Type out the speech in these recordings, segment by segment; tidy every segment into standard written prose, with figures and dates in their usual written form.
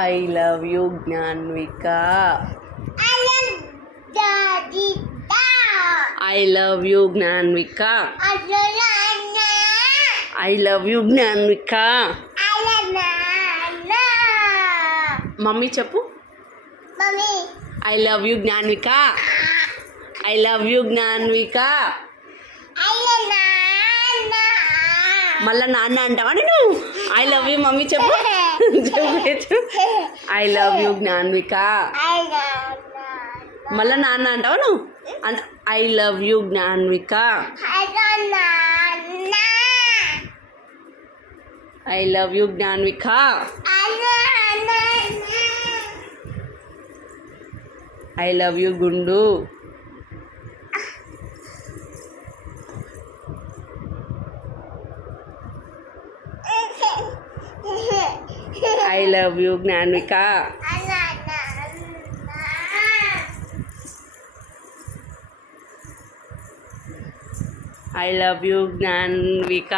I love you Gnanvika. I love you Gnanvika. I love you Gnanvika. Mummy చెప్పు. I love you Gnanvika. I love you Gnanvika. మళ్ళా నాన్న అంటావా నేను? I love you mummy చెప్పు. చెప్పు. I love you Gnanvika. మళ్ళా నాన్న అంటావా నువ్వు? I love you Gnanvika. I love you Gnanvika. I love you గుండు. I love you Gnanvika. I love you Gnanvika.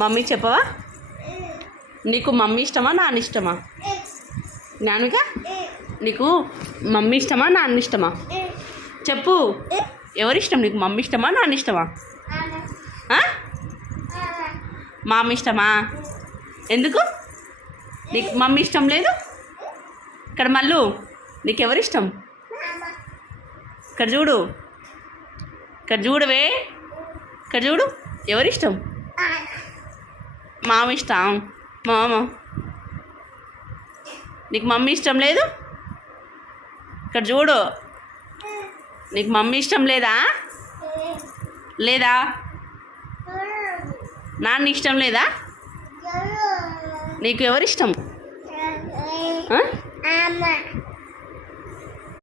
Mummy చెప్పవా? నీకు మమ్మీ ఇష్టమా నాన్న ఇష్టమా? జ్ఞాన్విక, నీకు మమ్మీ ఇష్టమా నాన్న ఇష్టమా? చెప్పు. ఎవరిష్టం నీకు? మమ్మీ ఇష్టమా నాన్న ఇష్టమా? మామ ఇష్టమా? ఎందుకు నీకు మమ్మీ ఇష్టం లేదు? ఇక్కడ మళ్ళు నీకెవరిష్టం? ఇక్కడ చూడు, ఇక్కడ చూడవే, ఇక్కడ చూడు. ఎవరిష్టం? మామ ఇష్టం. మామ. నీకు మమ్మీ ఇష్టం లేదు? ఇక్కడ చూడు. నీకు మమ్మీ ఇష్టం లేదా? లేదా? నాన్న ఇష్టం లేదా? నీకు ఎవరిష్టం?